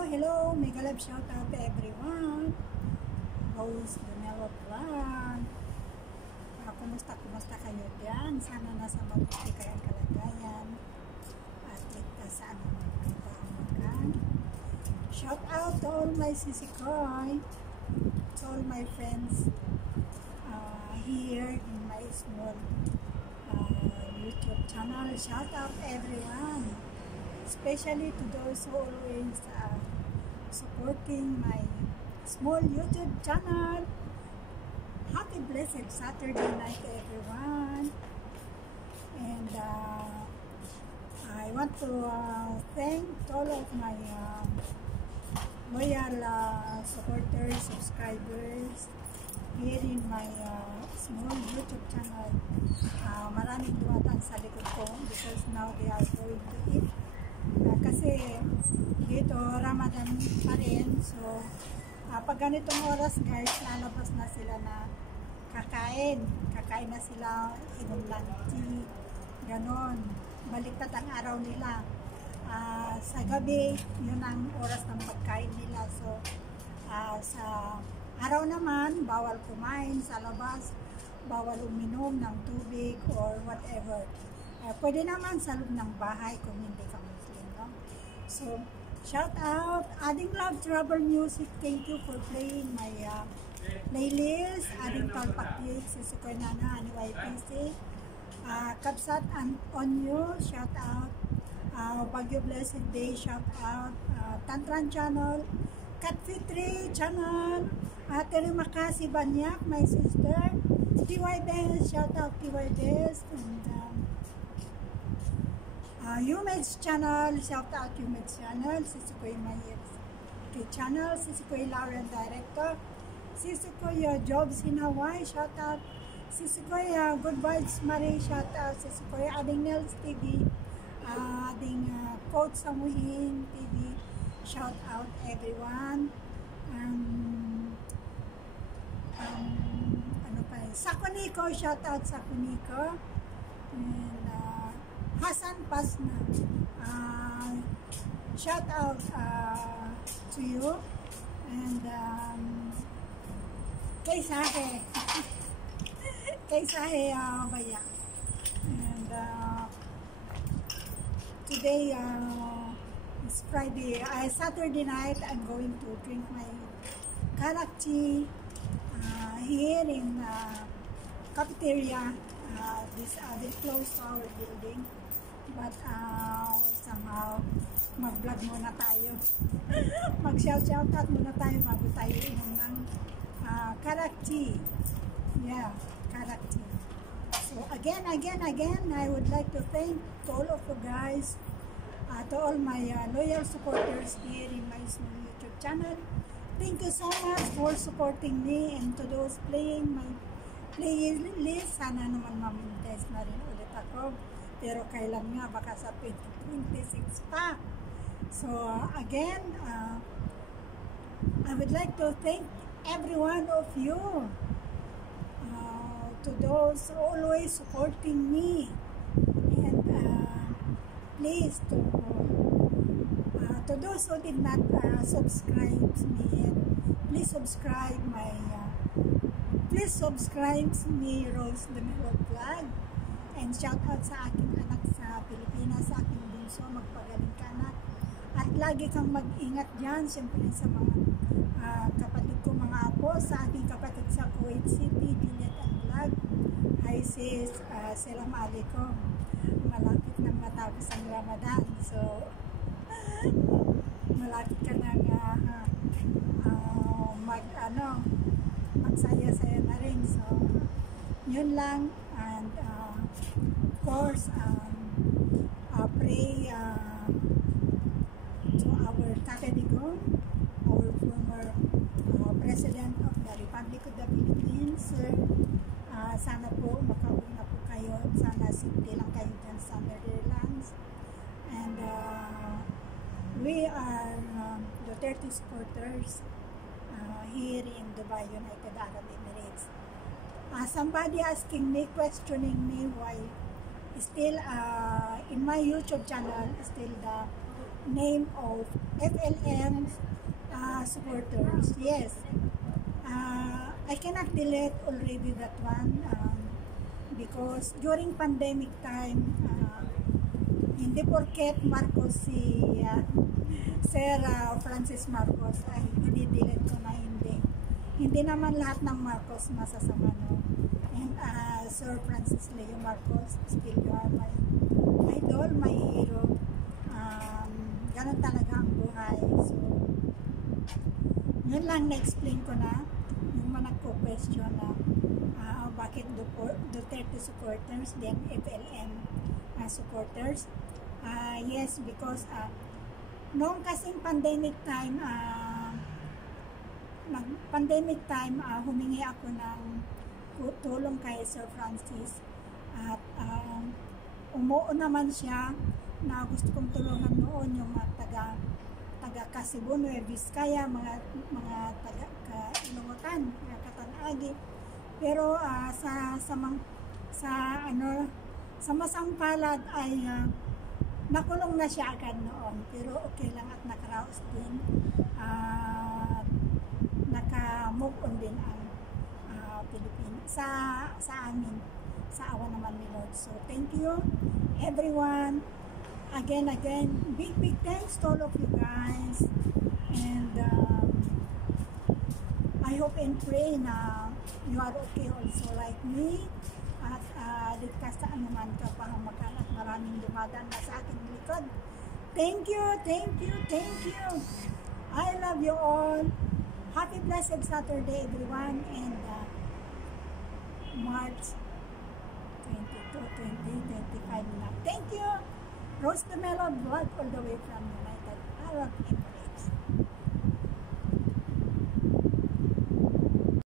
Hello, mega love shout out to everyone. Rose Donella Vlog. Kumusta kayo dyan? Sana nasa mabuti kayong kalagayan at ligtas sa anumang kapahamakan. Shout out to all my sisikoy, to all my friends here in my small YouTube channel. Shout out everyone, especially to those who always supporting my small YouTube channel. Happy blessed Saturday night everyone, and I want to thank all of my loyal supporters, subscribers here in my small YouTube channel. Maraming dumatang sa likod ko because now they are going to eat. Kasi dito Ramadan pa rin, so pag ganitong oras guys, lalabas na sila na kakain na sila, inom ng tea, ganon, baliktad ang araw nila. Sa gabi, yun ang oras ng pagkain nila. So sa araw naman, bawal kumain sa labas, bawal uminom ng tubig or whatever. Pwede naman sa loob ng bahay kung hindi ka Muslim, no? So shout out, Adding Love Travel Music, thank you for playing my playlist. Adding Talpak Sisikoy Nana, YPC, Kapsat and on you, shout out. Bagyo Blessed Day, shout out. Tantran Channel, Katfitri Channel, Terimakasi Banyak, my sister, TY Best, shout out TY Best, and Humed's channel, shout out Humed's channel, Sisikoy Mayet channel, Sisikoy Lauren Director, Sisikoy Jobs in Hawaii, shout out, Sisikoy Good Vibes Marie, shout out, Sisikoy Adding Nels TV, Adding Coach Samuhin TV, shout out everyone. Ano pa eh, Sakuniko, shout out Sakuniko, and Hasan Pasna, shout out to you, and kay Sahe kay Sahe Baya, and today is Friday, Saturday night. I'm going to drink my karak tea here in cafeteria. They close to our building, but somehow mag-vlog muna tayo. Mag-shout out muna tayo bago tayo inom ng karak tea. Yeah, karak tea. So again, I would like to thank all of you guys, to all my loyal supporters here in my small YouTube channel. Thank you so much for supporting me, and to those playing my playlist, sana naman ma-monetize na rin ulit ako. Pero kailan nga, baka sa 2026 pa. So again, I would like to thank every one of you, to those always supporting me, and please to those who did not subscribe me yet, please subscribe me, Rose Donella Vlog, and shout out sa aking anak sa Pilipinas, sa aking bunso, magpagaling ka anak, at lagi kang mag-ingat dyan, siyempre sa mga kapatid ko, mga apo, sa aking kapatid sa Kuwait City, Juliet and Vlog. Hi sis, salam alaikum, malapit nang matapos ang Ramadan, so malapit ka nang magsaya-saya na rin. So yun lang, and of course pray to our Tatay Digong, our former President of the Republic of the Philippines, sir. Sana po makauwi na po kayo, sana safety lang kayo dyan sa Netherlands, and we are Duterte supporters here in Dubai, United Arab Emirates. Somebody asking me, questioning me why still in my YouTube channel, still the name of FLM supporters. Yes, I cannot delete already that one because during pandemic time, hindi porket Marcos si Sir Francis Marcos ay i-delete ko na hindi. Hindi naman lahat ng Marcos masasama, no? And Sir Francis Leo Marcos, still you are my idol, my hero. Ganun talaga ang buhay. So, yun lang na-explain ko na. Yung mga nagko-question na bakit Duterte supporters, then FLM supporters. Yes, because noong kasing pandemic time, humingi ako ng tulong kay Sir Francis at umuo naman siya na gusto kong tulungan noon yung mga taga Cebu, Nueva Vizcaya, mga taga Ilongotan, mga Katanagi. Pero sa masang palad ay nakulong na siya agad noon, pero okay lang at nakaraos din. Naka-move on din ang Pilipinas sa amin, sa awa naman ni Lord. So thank you everyone, again big thanks to all of you guys, and I hope and pray na you are okay also like me at ligtas sa anuman kapahamakan at maraming dumadaan na sa aking likod. Thank you. I love you all. Happy blessed Saturday everyone, and March 22, 2025 na. Thank you. Rose the Melon vlog all the way from United Arab Emirates.